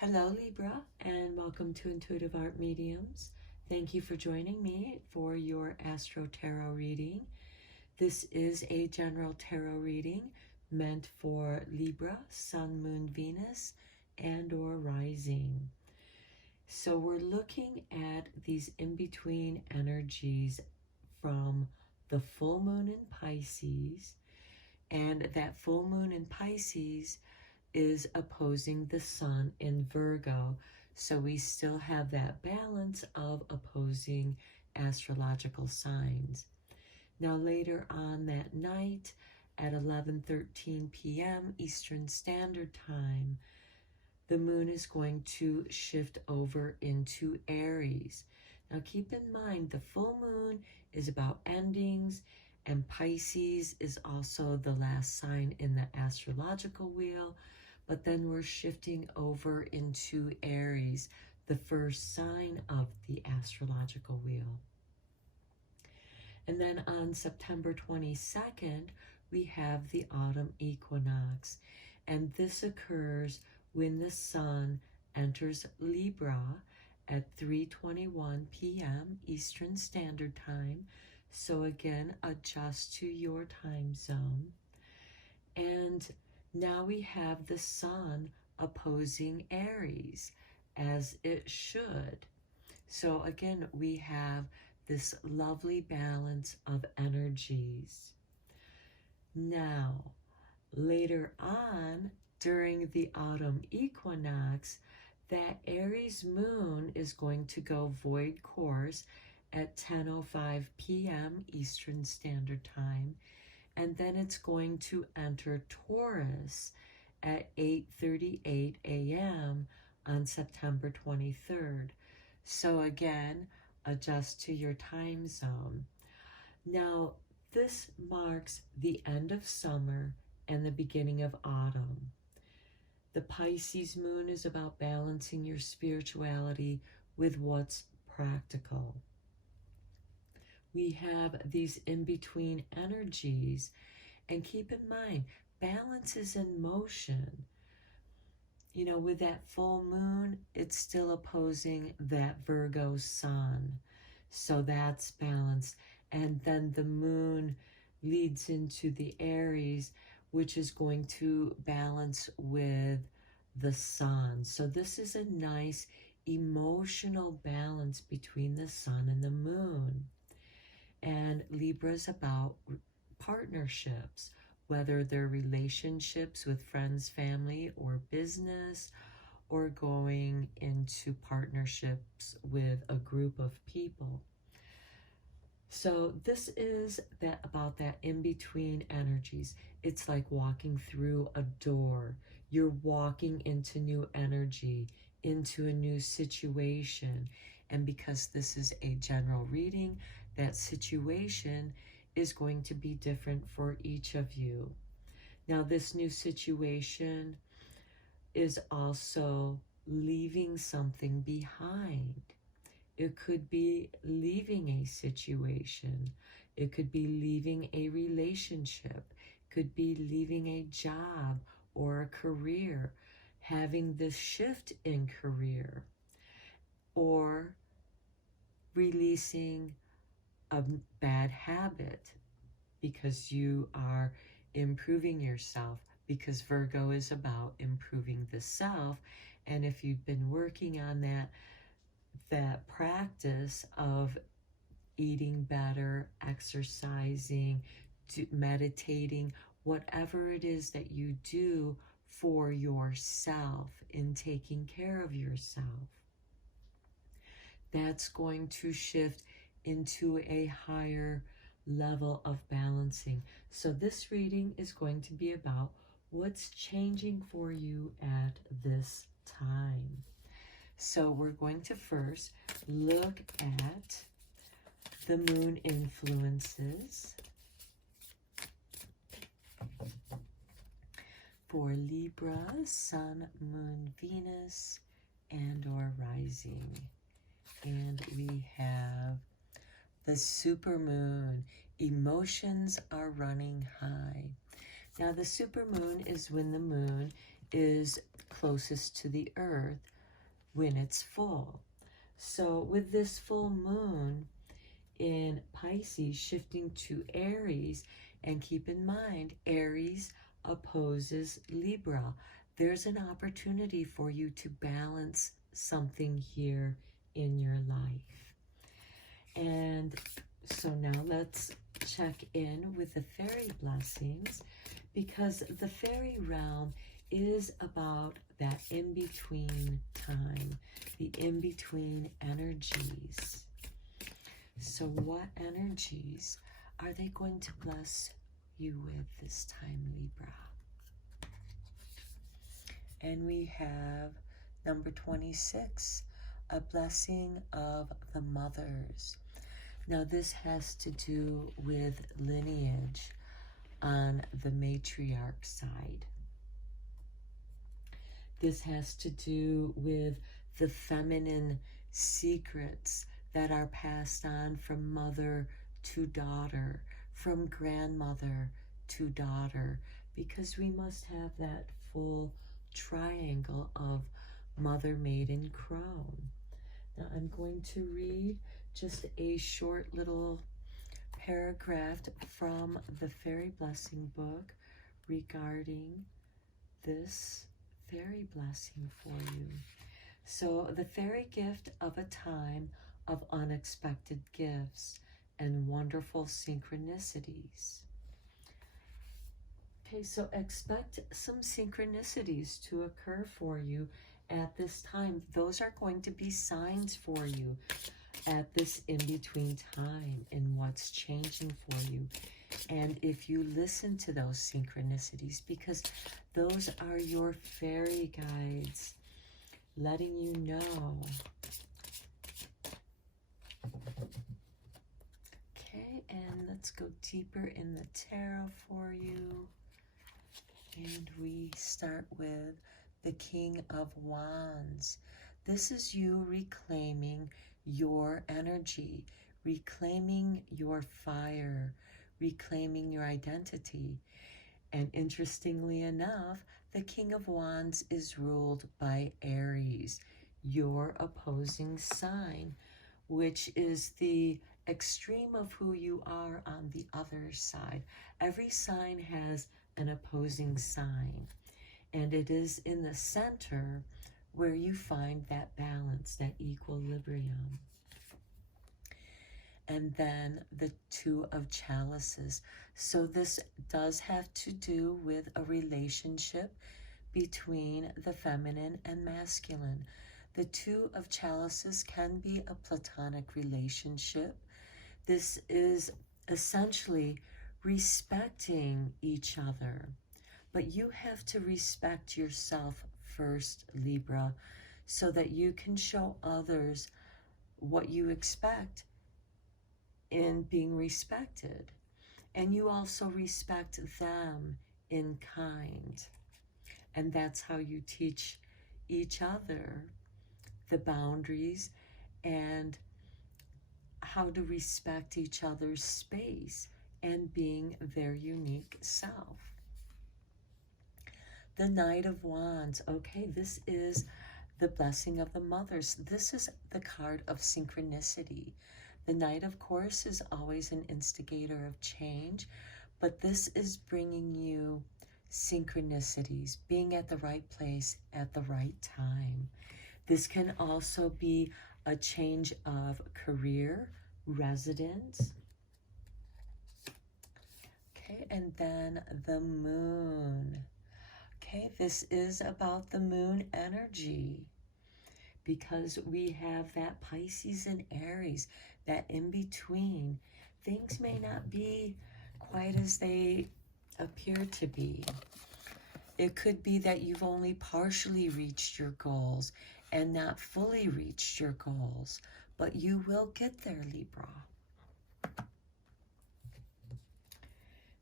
Hello Libra, and welcome to Intuitive Art Mediums. Thank you for joining me for your Astro Tarot reading. This is a general tarot reading meant for Libra, Sun, Moon, Venus, and or rising. So we're looking at these in-between energies from the full moon in Pisces, and that full moon in Pisces is opposing the sun in Virgo. So we still have that balance of opposing astrological signs. Now later on that night at 11:13 p.m. Eastern Standard Time, the moon is going to shift over into Aries. Now keep in mind the full moon is about endings, and Pisces is also the last sign in the astrological wheel. But then we're shifting over into Aries, the first sign of the astrological wheel. And then on September 22nd, we have the autumn equinox. And this occurs when the sun enters Libra at 3:21 p.m. Eastern Standard Time. So again, adjust to your time zone. And now we have the sun opposing Aries, as it should. So again, we have this lovely balance of energies. Now, later on, during the autumn equinox, that Aries moon is going to go void course at 10:05 p.m. Eastern Standard Time. And then it's going to enter Taurus at 8:38 a.m. on September 23rd. So again, adjust to your time zone. Now, this marks the end of summer and the beginning of autumn. The Pisces moon is about balancing your spirituality with what's practical. We have these in-between energies, and keep in mind, balance is in motion. You know, with that full moon, it's still opposing that Virgo sun, so that's balanced. And then the moon leads into the Aries, which is going to balance with the sun. So this is a nice emotional balance between the sun and the moon. And Libra is about partnerships, whether they're relationships with friends, family, or business, or going into partnerships with a group of people. So this is about that in-between energies. It's like walking through a door. You're walking into new energy, into a new situation. And because this is a general reading, that situation is going to be different for each of you. Now, this new situation is also leaving something behind. It could be leaving a situation. It could be leaving a relationship. It could be leaving a job or a career, having this shift in career, or releasing a bad habit because you are improving yourself, because Virgo is about improving the self. And if you've been working on that practice of eating better, exercising, meditating, whatever it is that you do for yourself in taking care of yourself, that's going to shift into a higher level of balancing. So this reading is going to be about what's changing for you at this time. So we're going to first look at the moon influences for Libra, Sun, Moon, Venus, and or rising. And we have the supermoon. Emotions are running high. Now the supermoon is when the moon is closest to the earth when it's full. So with this full moon in Pisces shifting to Aries, and keep in mind, Aries opposes Libra. There's an opportunity for you to balance something here in your life. And so now let's check in with the fairy blessings, because the fairy realm is about that in-between time, the in-between energies. So what energies are they going to bless you with this time, Libra? And we have number 26, a blessing of the mothers. Now this has to do with lineage on the matriarch side. This has to do with the feminine secrets that are passed on from mother to daughter, from grandmother to daughter, because we must have that full triangle of mother, maiden, crone. Now I'm going to read just a short little paragraph from the Fairy Blessing book regarding this fairy blessing for you. So the fairy gift of a time of unexpected gifts and wonderful synchronicities. Okay, so expect some synchronicities to occur for you at this time. Those are going to be signs for you at this in-between time and what's changing for you. And if you listen to those synchronicities, because those are your fairy guides letting you know. Okay, and let's go deeper in the tarot for you. And we start with the King of Wands. This is you reclaiming your energy, reclaiming your fire, reclaiming your identity. And interestingly enough, the King of Wands is ruled by Aries, your opposing sign, which is the extreme of who you are on the other side. Every sign has an opposing sign, and it is in the center where you find that balance, that equilibrium. And then the Two of Chalices. So this does have to do with a relationship between the feminine and masculine. The Two of Chalices can be a platonic relationship. This is essentially respecting each other. But you have to respect yourself first, Libra, so that you can show others what you expect in being respected. And you also respect them in kind. And that's how you teach each other the boundaries and how to respect each other's space and being their unique self. The Knight of Wands. Okay, this is the blessing of the mothers. This is the card of synchronicity. The Knight, of course, is always an instigator of change, but this is bringing you synchronicities, being at the right place at the right time. This can also be a change of career, residence. Okay, and then the Moon. Okay, this is about the moon energy, because we have that Pisces and Aries, that in between. Things may not be quite as they appear to be. It could be that you've only partially reached your goals and not fully reached your goals, but you will get there, Libra.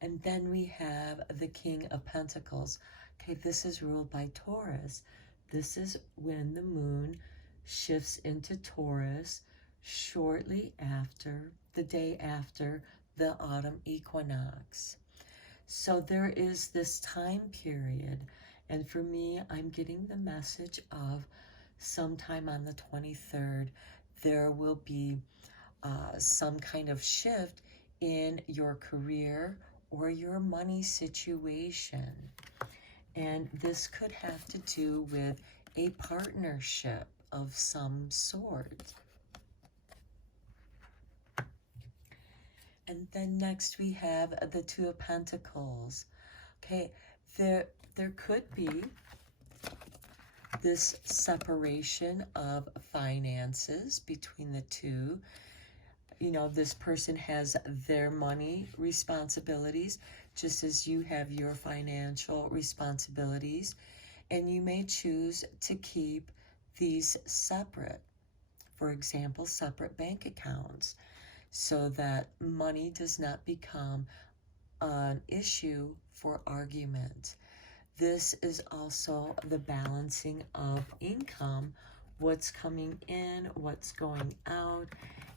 And then we have the King of Pentacles. Okay, this is ruled by Taurus. This is when the moon shifts into Taurus shortly after, the day after the autumn equinox. So there is this time period, And for me, I'm getting the message of sometime on the 23rd, there will be some kind of shift in your career or your money situation. And this could have to do with a partnership of some sort. And then next we have the Two of Pentacles. Okay, there could be this separation of finances between the two. You know, this person has their money responsibilities, just as you have your financial responsibilities, and you may choose to keep these separate. For example, separate bank accounts, so that money does not become an issue for argument. This is also the balancing of income, what's coming in, what's going out.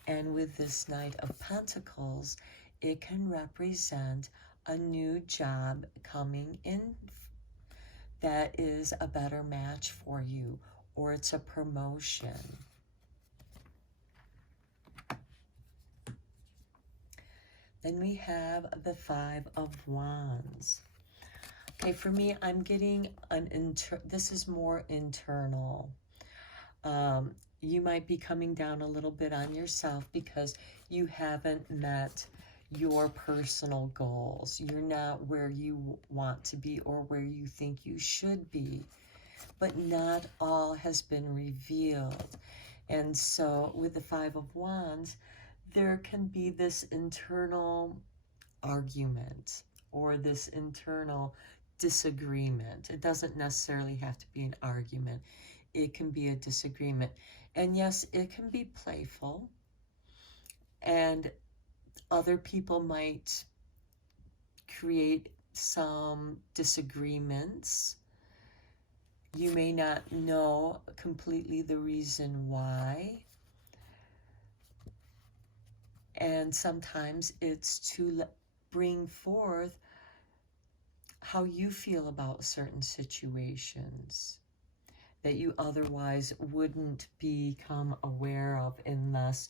And with this Knight of Pentacles, it can represent a new job coming in that is a better match for you, or it's a promotion. Then we have the Five of Wands. Okay, for me, I'm getting this is more internal. You might be coming down a little bit on yourself because you haven't met your personal goals. You're not where you want to be or where you think you should be. But not all has been revealed. And so with the Five of Wands, there can be this internal argument or this internal disagreement. It doesn't necessarily have to be an argument. It can be a disagreement. And yes, it can be playful. And other people might create some disagreements. You may not know completely the reason why. And sometimes it's to bring forth how you feel about certain situations that you otherwise wouldn't become aware of unless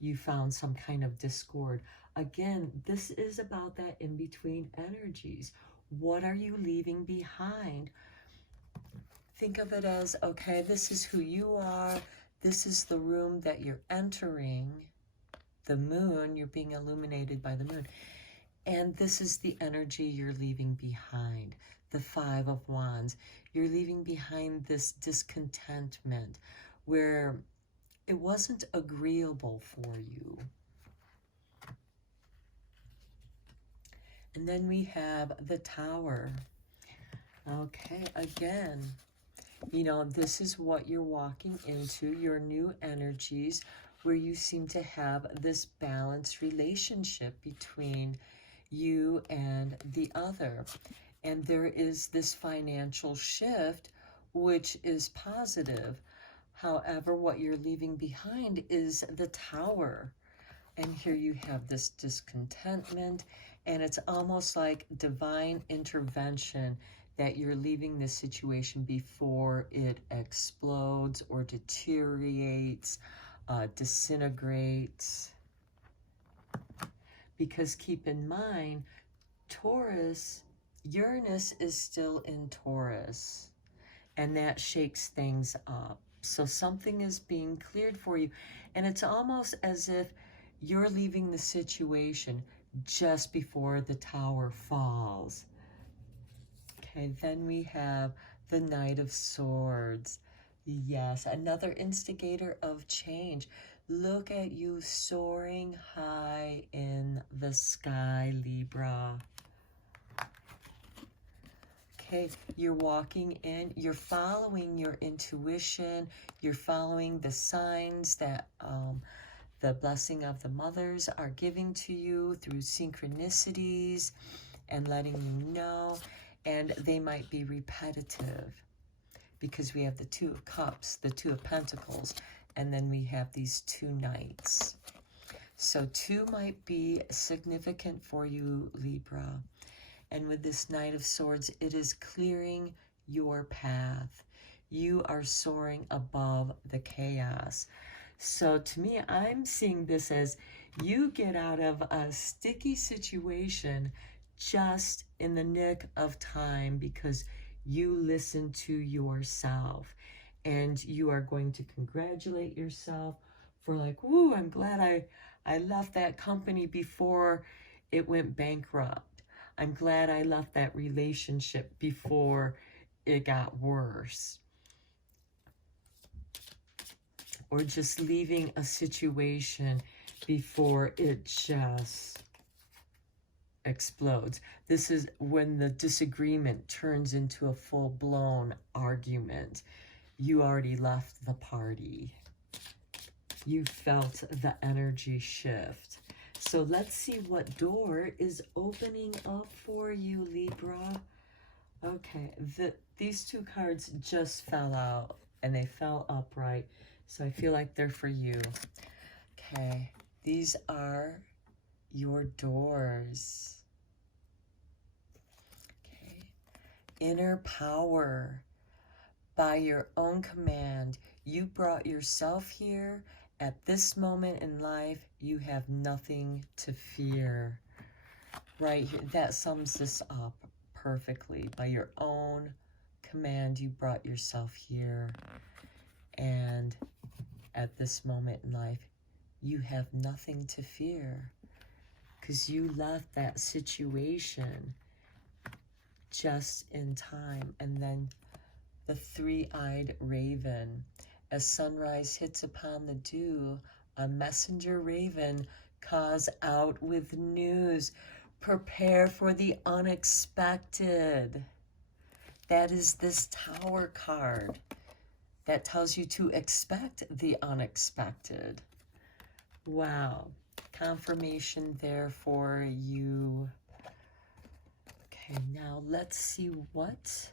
you found some kind of discord. Again, this is about that in-between energies. What are you leaving behind? Think of it as, okay, this is who you are. This is the room that you're entering. The moon, you're being illuminated by the moon. And this is the energy you're leaving behind. The Five of Wands. You're leaving behind this discontentment where it wasn't agreeable for you. And then we have the Tower. Okay, again, you know, this is what you're walking into, your new energies, where you seem to have this balanced relationship between you and the other. And there is this financial shift, which is positive. However, what you're leaving behind is the Tower. And here you have this discontentment, and it's almost like divine intervention that you're leaving this situation before it explodes or deteriorates, disintegrates. Because keep in mind, Taurus, Uranus is still in Taurus, and that shakes things up. So something is being cleared for you, and it's almost as if you're leaving the situation just before the Tower falls. Okay, then we have the Knight of Swords. Yes, another instigator of change. Look at you soaring high in the sky, Libra. Okay, you're walking in, you're following your intuition, you're following the signs that the blessing of the mothers are giving to you through synchronicities and letting you know. And they might be repetitive because we have the Two of Cups, the Two of Pentacles, and then we have these two Knights. So two might be significant for you, Libra. And with this Knight of Swords, it is clearing your path. You are soaring above the chaos. So to me, I'm seeing this as you get out of a sticky situation just in the nick of time because you listen to yourself. And you are going to congratulate yourself for like, woo, I'm glad I left that company before it went bankrupt. I'm glad I left that relationship before it got worse. Or just leaving a situation before it just explodes. This is when the disagreement turns into a full-blown argument. You already left the party. You felt the energy shift. So let's see what door is opening up for you, Libra. Okay, these two cards just fell out and they fell upright. So I feel like they're for you. Okay, these are your doors. Okay, inner power. By your own command, you brought yourself here. At this moment in life, you have nothing to fear. Right here, that sums this up perfectly. By your own command, you brought yourself here. And at this moment in life, you have nothing to fear. Because you left that situation just in time. And then the three-eyed raven. As sunrise hits upon the dew, a messenger raven calls out with news. Prepare for the unexpected. That is this Tower card. That tells you to expect the unexpected. Wow. Confirmation there for you. Okay, now let's see what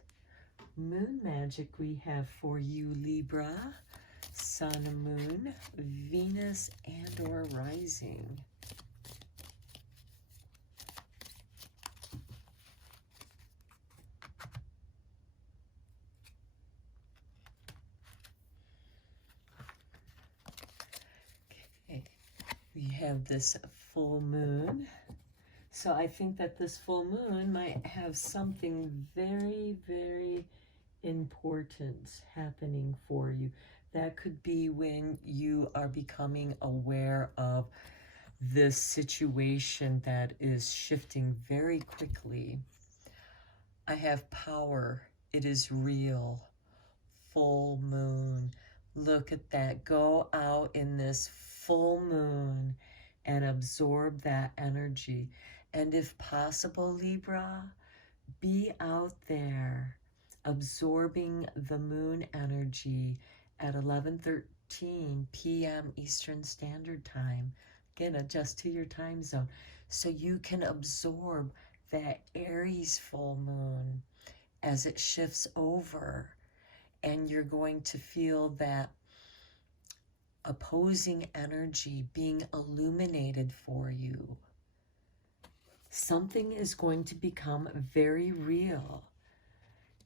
moon magic we have for you, Libra. Sun, moon, Venus, and or rising. Okay, we have this full moon. So I think that this full moon might have something very, very important happening for you. That could be when you are becoming aware of this situation that is shifting very quickly. I have power. It is real. Full moon. Look at that. Go out in this full moon and absorb that energy. And if possible, Libra, be out there absorbing the moon energy at 11:13 p.m. Eastern Standard Time. Again, adjust to your time zone so you can absorb that Aries full moon as it shifts over, and you're going to feel that opposing energy being illuminated for you. Something is going to become very real.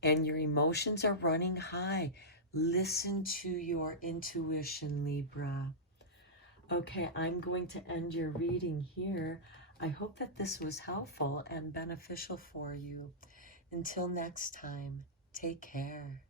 And your emotions are running high. Listen to your intuition, Libra. Okay, I'm going to end your reading here. I hope that this was helpful and beneficial for you. Until next time, take care.